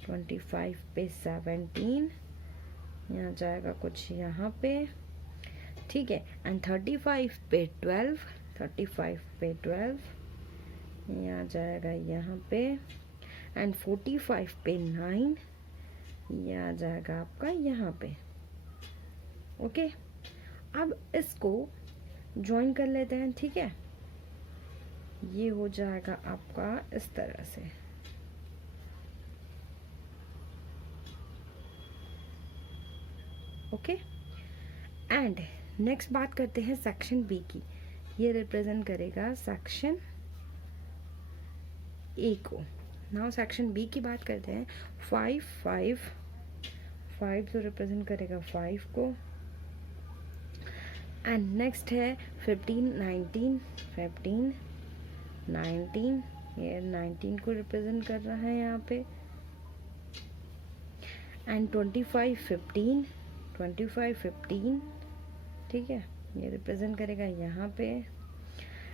25 पे 17, यहाँ जाएगा कुछ यहाँ पे, ठीक है। एंड 35 पे 12, 35 पे 12, यहाँ जाएगा यहाँ पे। एंड 45 पे 9, ये आ जाएगा आपका यहाँ पे, ओके। अब इसको ज्वाइन कर लेते हैं, ठीक है। ये हो जाएगा आपका इस तरह से, ओके। एंड नेक्स्ट बात करते हैं सेक्शन बी की। ये रिप्रेजेंट करेगा सेक्शन ए को। नाउ सेक्शन बी की बात करते हैं। 5 5 5 तो रिप्रेजेंट करेगा 5 को। एंड नेक्स्ट है 15 19 15 19, ये 19 को रिप्रेजेंट कर रहा है यहाँ पे। एंड 25 15 25 15, ठीक है, ये रिप्रेजेंट करेगा यहाँ पे।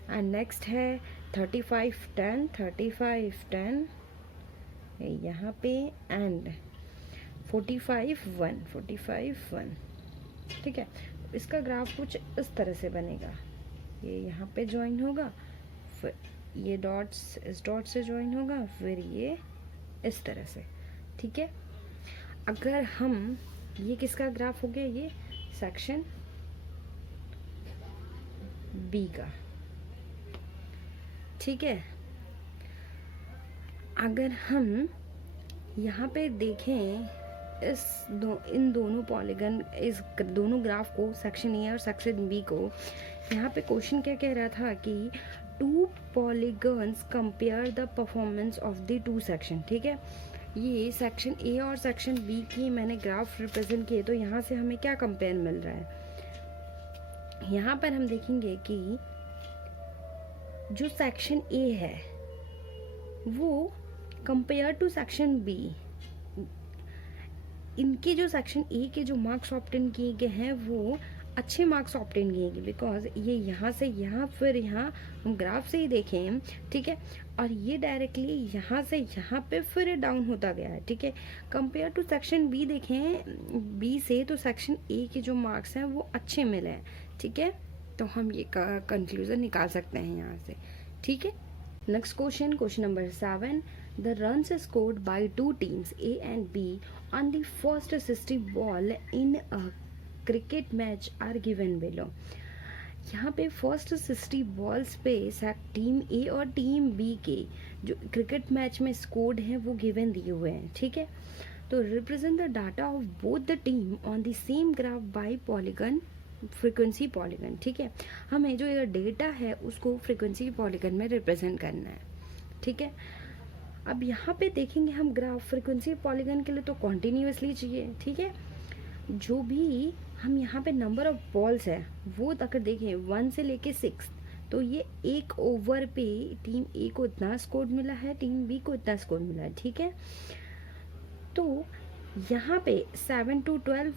एंड नेक्स्ट है 35 10 35 10, यहाँ पे। एंड 45 1 45 1, ठीक है। इसका ग्राफ कुछ इस तरह से बनेगा, ये यहाँ पे ज्वाइन होगा, फिर ये डॉट्स इस डॉट से ज्वाइन होगा, फिर ये इस तरह से, ठीक है। अगर हम, ये किसका ग्राफ हो गया, ये सेक्शन बी का, ठीक है। अगर हम यहाँ पे देखें इन दोनों पॉलीगन, इस दोनों ग्राफ को, सेक्शन ए और सेक्शन बी को, यहाँ पे क्वेश्चन क्या कह रहा था कि 2 polygons compare the performance of the 2 section, ठीक है। ये सेक्शन ए और सेक्शन बी की मैंने ग्राफ रिप्रेजेंट किए, तो यहाँ से हमें क्या कंपेयर मिल रहा है। यहाँ पर हम देखेंगे कि जो सेक्शन ए है वो कंपेयर टू सेक्शन बी, इनके जो सेक्शन ए के जो मार्क्स ऑब्टेन किए गए हैं वो अच्छे मार्क्स ऑब्टेन किए गए, बिकॉज ये यहाँ से यहाँ, फिर यहाँ हम ग्राफ से ही देखें, ठीक है। और ये डायरेक्टली यहाँ से यहाँ पे फिर डाउन होता गया है, ठीक है। कंपेयर टू सेक्शन बी देखें, बी से तो सेक्शन ए के जो मार्क्स हैं वो अच्छे मिले हैं, ठीक है। तो हम ये कंक्लूजन निकाल सकते हैं यहाँ से, ठीक है। Next question number 7। The runs scored by 2 teams A and B on the first 60 ball in a cricket match are given below. यहाँ पे फर्स्ट 60 बॉल्स पे टीम ए और टीम बी के जो क्रिकेट मैच में स्कोर्ड हैं वो गिवन दिए हुए हैं, ठीक है। तो represent the data of both the team on the same graph by polygon frequency polygon, ठीक है। हमें जो ये डेटा है उसको फ्रीक्वेंसी पॉलीगन में रिप्रेजेंट करना है, ठीक है। अब यहाँ पे देखेंगे हम ग्राफ फ्रीक्वेंसी पॉलीगन के लिए तो कॉन्टिन्यूसली चाहिए, ठीक है। जो भी हम यहाँ पे नंबर ऑफ बॉल्स है वो अगर देखें 1 से लेके 6, तो ये एक ओवर पे टीम ए को इतना स्कोर मिला है, टीम बी को इतना स्कोर मिला है, ठीक है। तो यहाँ पे 7 to 12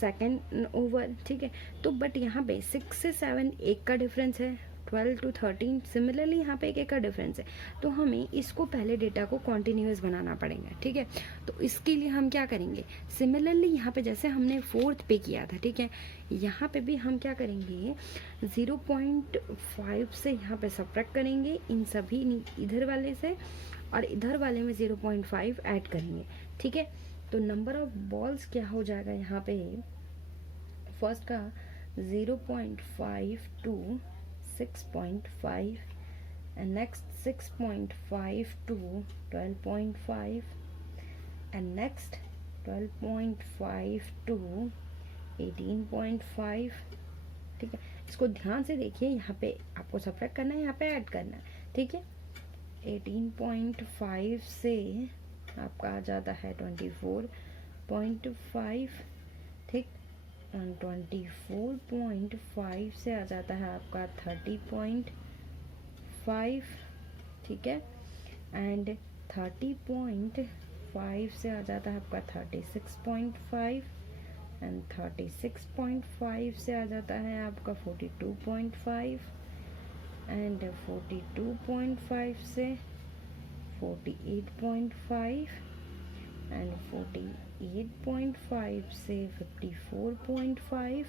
सेकेंड ओवर, ठीक है। तो बट यहाँ पे 6 से 7 एक का डिफरेंस है, 12 to 13 सिमिलरली यहाँ पे एक का डिफरेंस है। तो हमें इसको पहले डेटा को कॉन्टिन्यूस बनाना पड़ेगा, ठीक है। तो इसके लिए हम क्या करेंगे, सिमिलरली यहाँ पे जैसे हमने 4th पे किया था, ठीक है, यहाँ पे भी हम क्या करेंगे 0.5 से यहाँ पे सब्ट्रैक्ट करेंगे इन सभी इधर वाले से, और इधर वाले में 0.5 ऐड करेंगे, ठीक है। तो नंबर ऑफ बॉल्स क्या हो जाएगा यहाँ पे, फर्स्ट का 0.5 to 6.5 and next 6.5 to 12.5 and next 12.5 to 18.5, ठीक है। इसको ध्यान से देखिए, यहाँ पे आपको सब्ट्रैक्ट करना है, यहाँ पे ऐड करना है, ठीक है। 18.5 से आपका आ जाता है 24.5, ठीक। 24.5 से आ जाता है आपका 30.5, ठीक है। एंड 30.5 से आ जाता है आपका 36.5, एंड 36.5 से आ जाता है आपका 42.5, एंड 42.5 से 48.5, एंड 48.5 से 54.5,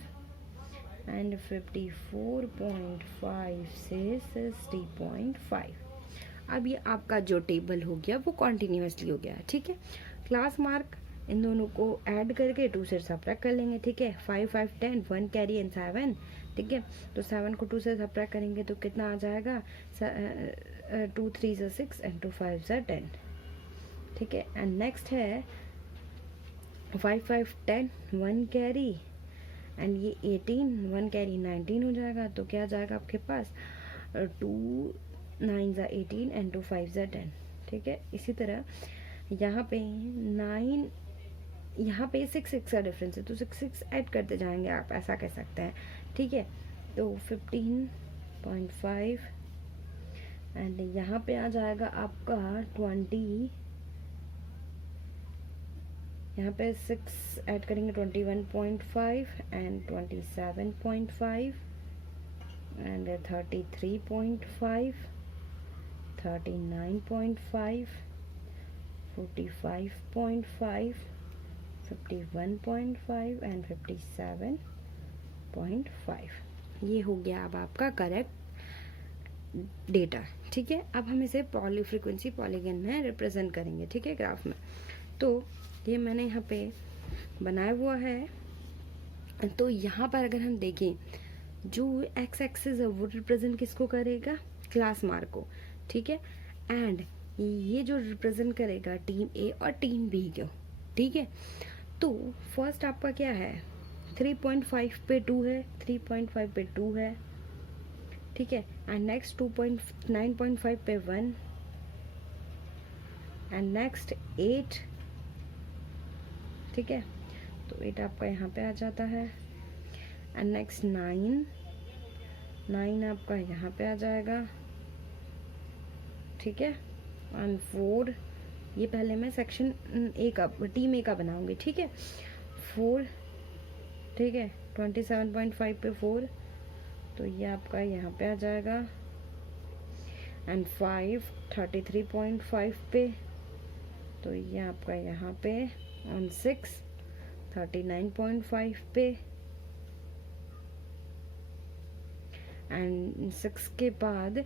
एंड 54.5 से 60.5। अब ये आपका जो टेबल हो गया वो कॉन्टिन्यूसली हो गया, ठीक है। क्लास मार्क इन दोनों को ऐड करके 2 से सब्ट्रैक्ट कर लेंगे, ठीक है। 5 5 10, 1 कैरी एंड 7, ठीक है। तो 7 को 2 से सब्ट्रैक्ट करेंगे तो कितना आ जाएगा, 2 3 6 एंड 2 5 10, ठीक है। एंड नेक्स्ट है 5 5 10, 1 कैरी एंड ये 18, 1 कैरी 19 हो जाएगा। तो क्या आ जाएगा आपके पास, 2 9 18 एंड 2 5 10, ठीक है। इसी तरह यहाँ पे 9, यहाँ पे 6 6 का डिफरेंस है तो 6 6 ऐड करते जाएंगे, आप ऐसा कह सकते हैं, ठीक है। तो 15.5 एंड यहाँ पे आ जाएगा आपका 20, यहाँ पे 6 ऐड करेंगे 21.5 एंड 27.5 एंड 33.5, 39.5, 45.5, 51.5 एंड 57.5। ये हो गया अब आपका करेक्ट डेटा, ठीक है। अब हम इसे पॉली फ्रीक्वेंसी पॉलीगन में रिप्रेजेंट करेंगे, ठीक है, ग्राफ में। तो ये मैंने यहाँ पे बनाया हुआ है। तो यहाँ पर अगर हम देखें, जो एक्स एक्सिस है वो रिप्रेजेंट किसको करेगा, क्लास मार्क को, ठीक है। एंड ये जो रिप्रेजेंट करेगा टीम ए और टीम बी को, ठीक है। तो फर्स्ट आपका क्या है, 3.5 पे 2 है, 3.5 पे 2 है, ठीक है। एंड नेक्स्ट 9.5 पे 1, एंड नेक्स्ट 8, ठीक है। तो 8 आपका यहाँ पे आ जाता है। एंड नेक्स्ट 9 आपका यहाँ पे आ जाएगा, ठीक है। एंड 4, ये पहले मैं सेक्शन ए का, टीम ए का बनाऊंगी, ठीक है। 4, ठीक है, 27.5 पे 4, तो ये आपका यहाँ पे आ जाएगा। एंड 5 33.5 पे, तो ये आपका यहाँ पे। एंड 6 39.5 पे, एंड 6 के बाद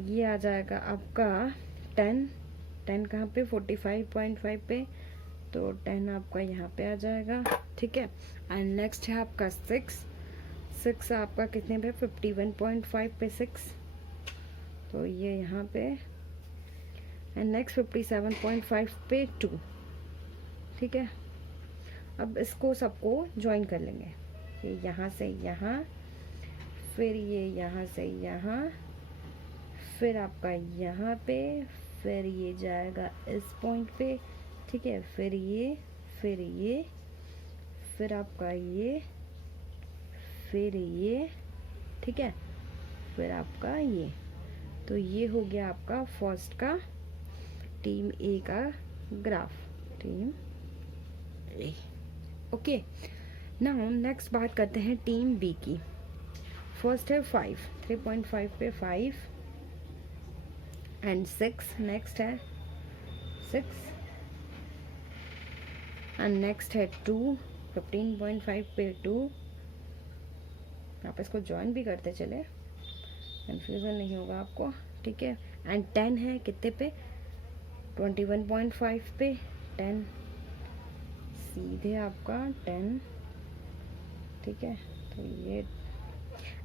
ये आ जाएगा आपका 10 कहाँ पे, 45.5 पे, तो 10 आपका यहाँ पे आ जाएगा, ठीक है। एंड नेक्स्ट है आपका 6 आपका कितने पे, 51.5 पे 6, तो ये यहाँ पे। एंड नेक्स्ट 57.5 पे 2, ठीक है। अब इसको सबको ज्वाइन कर लेंगे, ये यहाँ से यहाँ, फिर ये यहाँ से यहाँ, फिर आपका यहाँ पे, फिर ये जाएगा इस पॉइंट पे, ठीक है। फिर ये, फिर आपका ये, फिर ये, ठीक है, फिर आपका ये। तो ये हो गया आपका फर्स्ट का टीम ए का ग्राफ, टीम ए। ओके, नाउ नेक्स्ट बात करते हैं टीम बी की। फर्स्ट है 5, 3.5 पे 5 एंड 6, नेक्स्ट है 6 एंड नेक्स्ट है 2, 15.5 पे 2। आप इसको ज्वाइन भी करते चले, कंफ्यूजन नहीं होगा आपको, ठीक है। एंड 10 है कितने पे, 21.5 पे 10, सीधे आपका 10, ठीक है। तो ये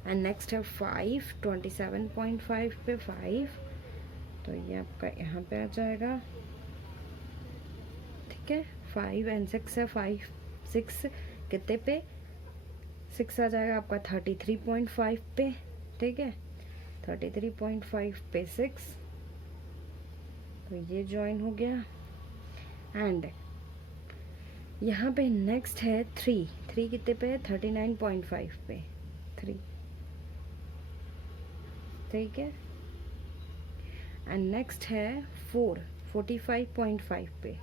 एंड नेक्स्ट है 5, 27.5 पे 5, तो ये आपका यहाँ पे आ जाएगा, ठीक है। 5 एंड 6 है, 5 6 कितने पे, 6 आ जाएगा आपका 33.5 पे, ठीक है। 33.5 पे 6, तो ये ज्वाइन हो गया। एंड यहाँ पे नेक्स्ट है 3, 3 कितने पे है? 39.5 पे 3, ठीक है। एंड नेक्स्ट है 4, 45.5 पे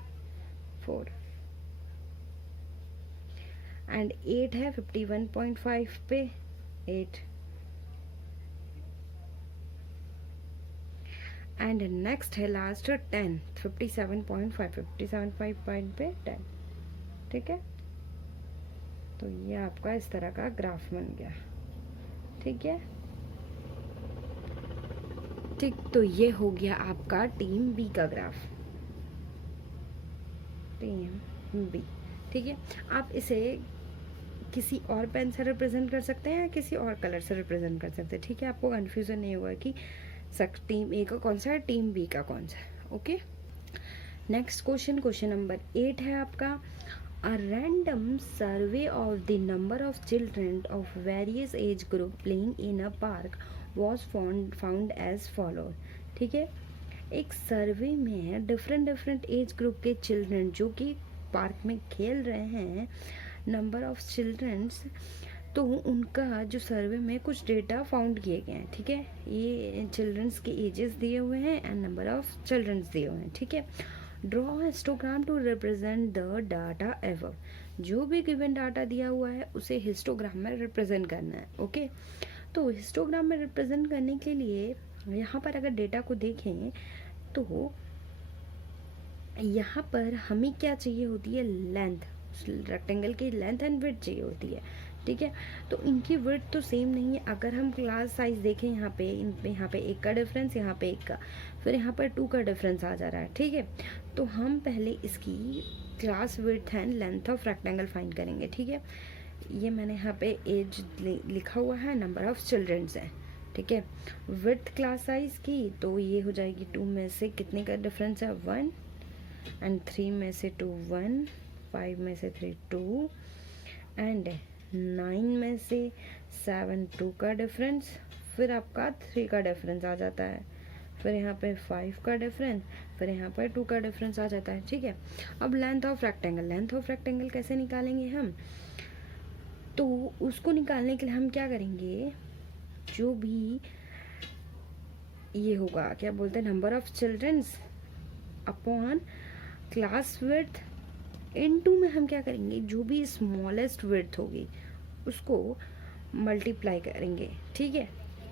4, एंड 8 है 51.5 पे 8, एंड नेक्स्ट है लास्ट 10, 57.5, 57.5 पे 10, ठीक है। तो ये आपका इस तरह का ग्राफ बन गया, ठीक है। ठीक, तो ये हो गया आपका टीम बी का ग्राफ, टीम बी, ठीक है। आप इसे किसी और पेन से रिप्रेजेंट कर सकते हैं या किसी और कलर से रिप्रेजेंट कर सकते हैं, ठीक है। आपको कंफ्यूजन नहीं हुआ कि टीम ए का कौन सा है, टीम बी का कौन सा है, okay. Next question, question number 8 है आपका, a random survey of the number of children of various age group playing in a park was found as follow, ठीक है। एक सर्वे में डिफरेंट एज ग्रुप के चिल्ड्रन जो कि पार्क में खेल रहे हैं, नंबर ऑफ चिल्ड्रंस, तो उनका जो सर्वे में कुछ डेटा फाउंड किए गए हैं, ठीक है। ये चिल्ड्रंस के एजेस दिए हुए हैं एंड नंबर ऑफ चिल्ड्रंस दिए हुए हैं, ठीक है। Draw histogram to represent the data एवव, जो भी गिवन डाटा दिया हुआ है उसे हिस्टोग्राम में रिप्रेजेंट करना है, ओके। तो हिस्टोग्राम में रिप्रेजेंट करने के लिए यहाँ पर अगर डेटा को देखें तो यहाँ पर हमें क्या चाहिए होती है, लेंथ, रेक्टेंगल की लेंथ एंड विड्थ चाहिए होती है, ठीक है। तो इनकी विड्थ तो सेम नहीं है। अगर हम क्लास साइज देखें यहाँ पे, यहाँ पे 1 का डिफरेंस, यहाँ पे 1 का, फिर यहाँ पर 2 का डिफरेंस आ जा रहा है, ठीक है। तो हम पहले इसकी class width and length of rectangle find करेंगे, ठीक है। ये मैंने यहाँ पे एज लिखा हुआ है, नंबर ऑफ चिल्ड्रंस है, ठीक है। विड्थ क्लास साइज की तो ये हो जाएगी 2 में से कितने का डिफरेंस है, 1, एंड 3 में से 2 1, 5 में से 3 2, एंड 9 में से 7 2 का डिफरेंस, फिर आपका 3 का डिफरेंस आ जाता है, फिर यहाँ पे 5 का डिफरेंस, फिर यहाँ पर 2 का डिफरेंस आ जाता है, ठीक है। अब length of rectangle, length of rectangle कैसे निकालेंगे हम, तो उसको निकालने के लिए हम क्या करेंगे, जो भी ये होगा, क्या बोलते हैं, number of childrens upon class width into में हम क्या करेंगे, जो भी स्मॉलेस्ट विड्थ होगी उसको मल्टीप्लाई करेंगे, ठीक है।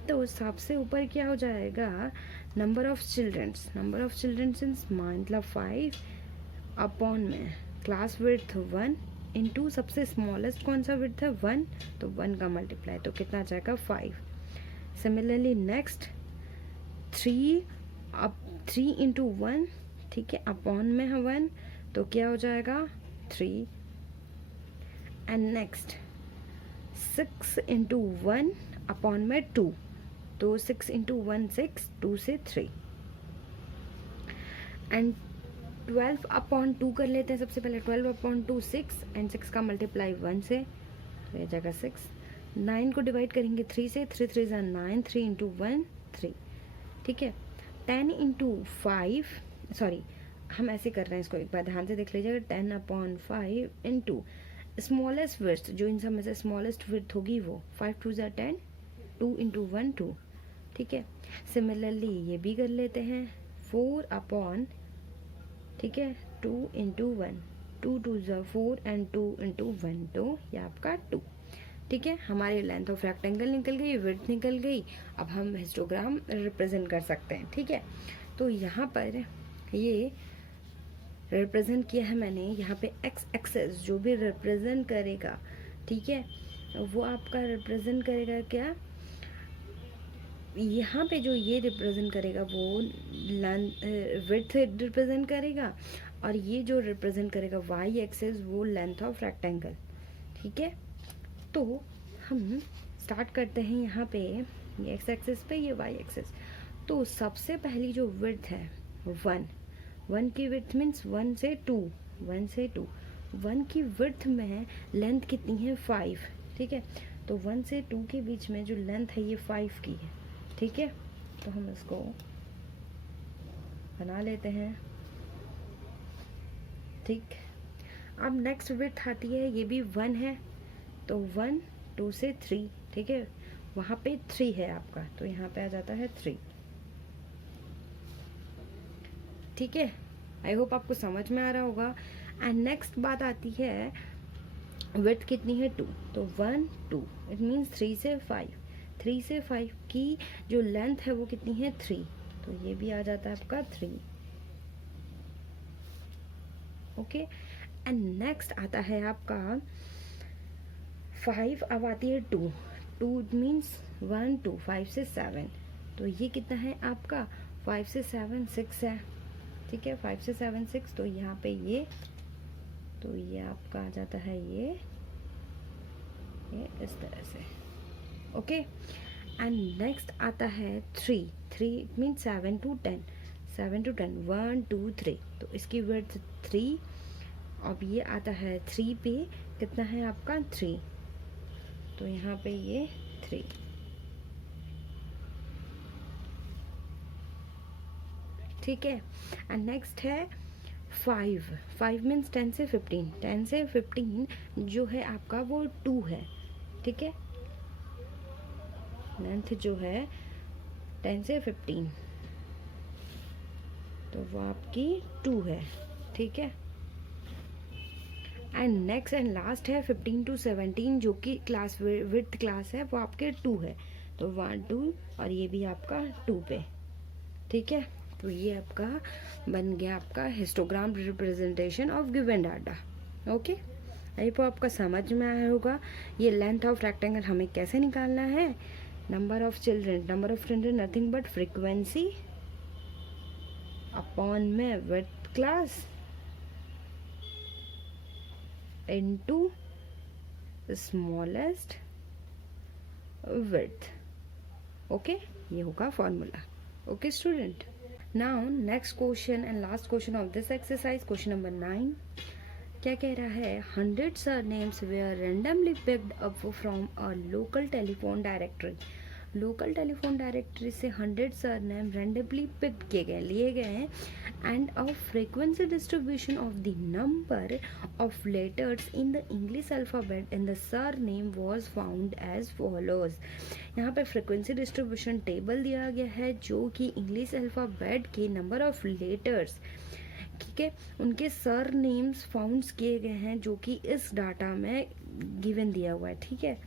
तो सबसे ऊपर क्या हो जाएगा, number of childrens, number of childrens मतलब 5 अपॉन में क्लास विड्थ 1 इनटू सबसे स्मॉलेस्ट कौन सा विड्थ है, 1, तो 1 का मल्टीप्लाई, तो कितना आ जाएगा 5। सिमिलरली नेक्स्ट 3 इंटू 1, ठीक है, अपॉन में है 1, तो क्या हो जाएगा 3, एंड नेक्स्ट 6 इंटू 1 अपॉन में 2, तो 6 इंटू 1 6, 2 से 3, एंड 12 अपॉन 2 कर लेते हैं सबसे पहले, 12 अपॉन 2 6, एंड 6 का मल्टीप्लाई 1 से, तो ये जगह 6, 9 को डिवाइड करेंगे 3 से, 3 3 ज़ा 9, 3 इंटू 1 3, ठीक है। 10 इंटू 5, सॉरी हम ऐसे कर रहे हैं इसको, एक बार ध्यान से देख लीजिएगा, 10 अपॉन 5 इंटू स्मॉलेस्ट विड्थ, जो इन सब में से स्मॉलेस्ट विड्थ होगी वो 5 2 ज़ा 10, 2 इंटू 1 2, ठीक है। सिमिलरली ये भी कर लेते हैं, 4 अपॉन, ठीक है, 2 इंटू 1, 2 2 ज़ा 4, एंड 2 इंटू 1, तो ये आपका 2, ठीक है। हमारी लेंथ ऑफ रेक्टेंगल निकल गई, विड्थ निकल गई। अब हम हिस्टोग्राम रिप्रेजेंट कर सकते हैं, ठीक है। तो यहाँ पर ये रिप्रेजेंट किया है मैंने, यहाँ पे एक्स एक्सेस जो भी रिप्रेजेंट करेगा, ठीक है, वो आपका रिप्रेजेंट करेगा क्या, यहाँ पे जो ये रिप्रेजेंट करेगा वो विड्थ रिप्रेजेंट करेगा, और ये जो रिप्रेजेंट करेगा वाई एक्सेस वो लेंथ ऑफ रेक्टेंगल, ठीक है। तो हम स्टार्ट करते हैं यहाँ पे, ये एक्स एक्सेस पे, ये वाई एक्सेस। तो सबसे पहली जो विड्थ है 1 की विड्थ मीन्स 1 से 2, 1 की विड्थ में लेंथ कितनी है 5, ठीक है। तो 1 से 2 के बीच में जो लेंथ है ये 5 की है, ठीक है, तो हम इसको बना लेते हैं। ठीक, अब नेक्स्ट विड्थ आती है, ये भी 1 है, तो 1 2 से 3, ठीक है, वहाँ पे 3 है आपका, तो यहाँ पे आ जाता है 3। ठीक है, आई होप आपको समझ में आ रहा होगा। एंड नेक्स्ट बात आती है विड्थ कितनी है 2, तो 1 2, इट मीन्स 3 से 5, 3 से 5 की जो लेंथ है वो कितनी है 3, तो ये भी आ जाता है आपका 3। ओके, एंड नेक्स्ट आता है आपका 5, अब आती है 2, 2 मीन्स 1 2, 5 से 7, तो ये कितना है आपका 5 से 7 6 है। ठीक है, 5 से 7 6, तो यहाँ पे ये, तो ये आपका आ जाता है ये इस तरह से। ओके, एंड नेक्स्ट आता है 3, 3 मीन 7 to 10, 7 to 10, 1 2 3, तो इसकी विड्थ 3। अब ये आता है 3 पे, कितना है आपका 3, तो यहाँ पे ये 3। ठीक है, एंड नेक्स्ट है 5, 5 मीन्स 10 से 15, 10 से 15 जो है आपका वो 2 है। ठीक है, लेंथ जो है 10 से 15, तो वो आपकी 2 है। ठीक है, एंड नेक्स्ट एंड लास्ट है 15 to 17 जो कि क्लास विड्थ क्लास है, वो आपके 2 है, तो 1 2, और ये भी आपका 2 पे। ठीक है, तो ये आपका बन गया आपका histogram representation of given data. Okay, I hope आपका समझ में आया होगा। ये लेंथ ऑफ रेक्टेंगल हमें कैसे निकालना है, number of children nothing but frequency upon में width class into smallest width. Okay, ये होगा formula. Okay student, now next question and last question of this exercise, question number 9 क्या कह रहा है, 100 surnames were randomly picked up from a local telephone directory। Local telephone directory से 100 सरनेम रैंडमली पिक किए गए, लिए गए हैं, and a frequency distribution of the number of letters in the English alphabet in the surname was found as follows. यहाँ पे फ्रीक्वेंसी डिस्ट्रीब्यूशन टेबल दिया गया है जो कि इंग्लिश अल्फ़ाबेट के नंबर ऑफ लेटर्स, ठीक है, उनके सर नेम्स फाउंड किए गए हैं जो कि इस डाटा में गिवन दिया हुआ है। ठीक है,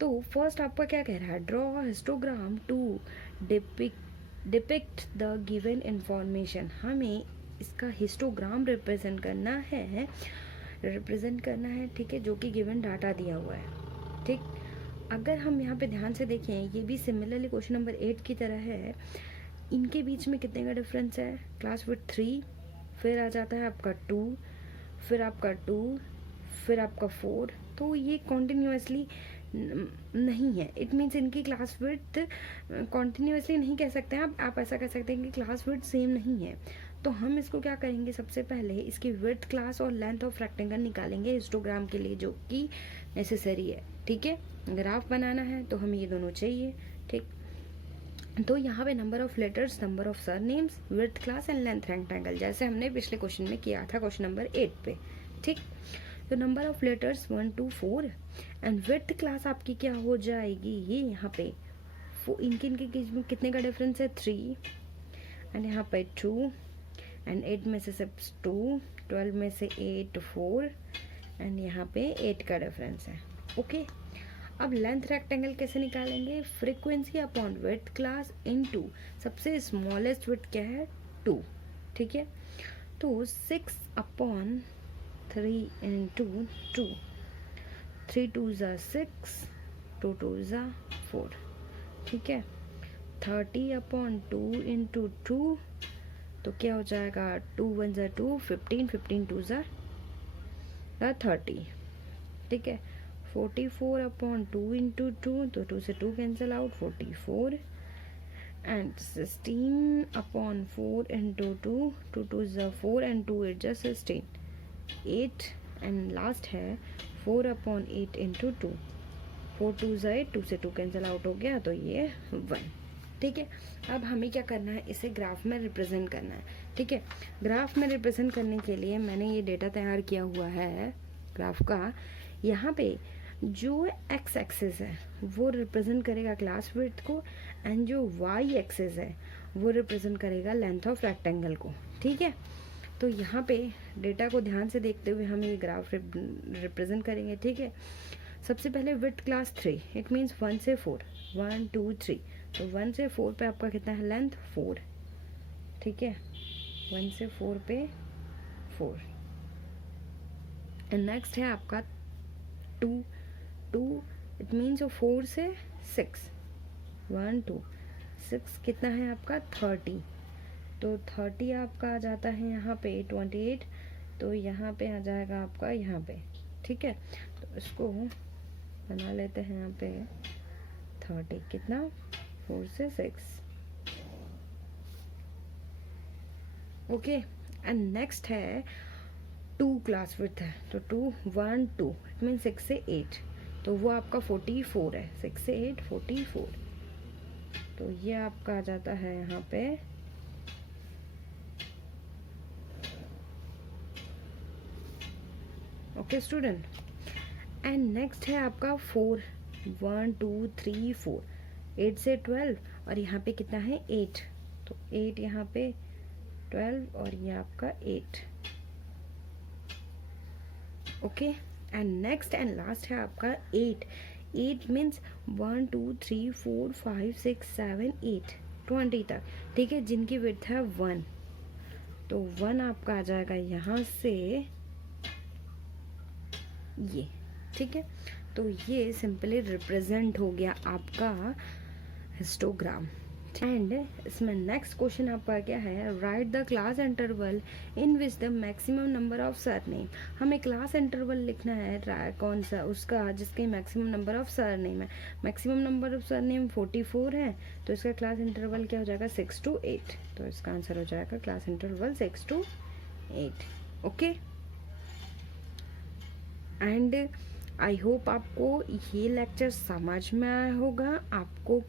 तो फर्स्ट आपका क्या कह रहा है, draw histogram to depict the given information. हमें इसका हिस्टोग्राम रिप्रेजेंट करना है, ठीक है, जो कि गिवन डाटा दिया हुआ है। ठीक, अगर हम यहाँ पे ध्यान से देखें, ये भी सिमिलरली क्वेश्चन नंबर 8 की तरह है। इनके बीच में कितने का डिफरेंस है, क्लास विथ 3, फिर आ जाता है आपका 2, फिर आपका 2, फिर आपका 4, तो ये कॉन्टिन्यूसली नहीं है। इट मीन्स इनकी क्लास विड्थ कॉन्टिन्यूसली नहीं कह सकते हैं आप ऐसा कह सकते हैं कि क्लास विड्थ सेम नहीं है। तो हम इसको क्या करेंगे, सबसे पहले इसकी विड्थ क्लास और लेंथ ऑफ रेक्टेंगल निकालेंगे हिस्टोग्राम के लिए, जो कि नेसेसरी है। ठीक है, ग्राफ बनाना है तो हमें ये दोनों चाहिए। ठीक, तो यहाँ पे number of letters, number of surnames, width class and length rectangle, जैसे हमने पिछले क्वेश्चन में किया था क्वेश्चन नंबर 8 पे। ठीक, तो number of letters 1 2 4 and width class आपकी क्या हो जाएगी, ये यहाँ पे इनके बीच में कितने का डिफरेंस है 3, एंड यहाँ पे 2, एंड 8 में से सिर्फ 2, 12 में से 8 4, एंड यहाँ पे 8 का डिफरेंस है। ओके, अब लेंथ रेक्टेंगल कैसे निकालेंगे, frequency upon width class into सबसे स्मॉलेस्ट विड्थ क्या है 2। ठीक है, तो 6 upon 3 into 2, 3 2s are 6, 2 2s are 4। ठीक है, 30 अपॉन 2 into 2, तो क्या हो जाएगा, 2 1s are 2, 15, 15 2s are 30। ठीक है, 44 अपॉन 2 into 2, तो 2 से 2 cancel out, 44, and 16 upon 4 into 2, 2 2s are 4 and 2 8 are 16, 8, and last है 4 अपॉन 8 into 2, 4 2 ज़ा 8, 2 से 2 कैंसिल आउट हो गया तो ये 1। ठीक है, अब हमें क्या करना है, इसे ग्राफ में रिप्रेजेंट करना है। ठीक है, ग्राफ में रिप्रेजेंट करने के लिए मैंने ये डेटा तैयार किया हुआ है ग्राफ का। यहाँ पे जो एक्स एक्सिस है वो रिप्रेजेंट करेगा क्लास विड्थ को, एंड जो वाई एक्सिस है वो रिप्रेजेंट करेगा लेंथ ऑफ रेक्टेंगल को। ठीक है, तो यहाँ पे डेटा को ध्यान से देखते हुए हम ये ग्राफ रिप्रेजेंट करेंगे। ठीक है, सबसे पहले विड्थ क्लास 3, इट मीन्स 1 से 4, 1 2 3, तो 1 से 4 पे आपका कितना है लेंथ 4। ठीक है, 1 से 4 पे 4। एंड नेक्स्ट है आपका 2 2, इट मीन्स 4 से 6, 1 2 6 कितना है आपका 30, तो 30 आपका आ जाता है यहाँ पे 28, तो यहाँ पे आ जाएगा आपका यहाँ पे। ठीक है, तो इसको बना लेते हैं यहाँ पे 30 कितना 4 से 6। ओके, एंड नेक्स्ट है 2 क्लास विड्थ है, तो 2 1 2, इट मीन 6 से 8, तो वो आपका 44 है। 6 से 8 44, तो ये आपका आ जाता है यहाँ पे ओके स्टूडेंट। एंड नेक्स्ट है आपका 4 1 2 3 4, 8 से 12, और यहाँ पे कितना है 8, तो 8 यहाँ पे 12 और ये आपका 8। Okay, and next and last है आपका 8 8 मीन्स 1 2 3 4 5 6 7 8 20 तक। ठीक है, जिनकी विड्थ है 1, तो 1 आपका आ जाएगा यहाँ से ये। ठीक है, तो ये सिंपली रिप्रेजेंट हो गया आपका हिस्टोग्राम। एंड इसमें नेक्स्ट क्वेश्चन आपका क्या है, right the class interval in which the maximum number of surname. हमें क्लास इंटरवल लिखना है कौन सा, उसका जिसके मैक्सिमम नंबर ऑफ सरनेम है। मैक्सिमम नंबर ऑफ सरनेम 44 है, तो इसका क्लास इंटरवल क्या हो जाएगा 6 to 8, तो इसका आंसर हो जाएगा class interval 6 to 8। Okay, and I hope आपको ये लेक्चर समझ में आया होगा। आपको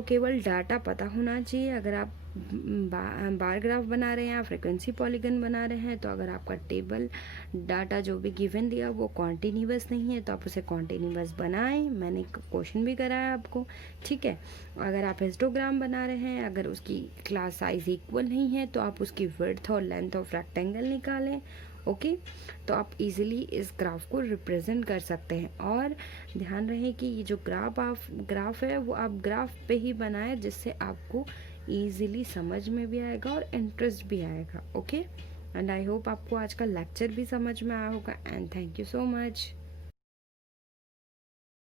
केवल डाटा पता होना चाहिए। अगर आप बार ग्राफ बना रहे हैं या फ्रीक्वेंसी पॉलीगन बना रहे हैं, तो अगर आपका टेबल डाटा जो भी गिवन दिया वो कॉन्टिन्यूअस नहीं है तो आप उसे कॉन्टिन्यूअस बनाएं। मैंने क्वेश्चन भी कराया आपको। ठीक है, अगर आप हिस्टोग्राम बना रहे हैं, अगर उसकी क्लास साइज इक्वल नहीं है तो आप उसकी विड्थ और लेंथ ऑफ रेक्टेंगल निकालें। ओके, तो आप इजीली इस ग्राफ को रिप्रेजेंट कर सकते हैं। और ध्यान रहे कि ये जो ग्राफ है वो आप ग्राफ पे ही बनाएं, जिससे आपको इजीली समझ में भी आएगा और इंटरेस्ट भी आएगा। ओके, एंड आई होप आपको आज का लेक्चर भी समझ में आया होगा। And thank you so much.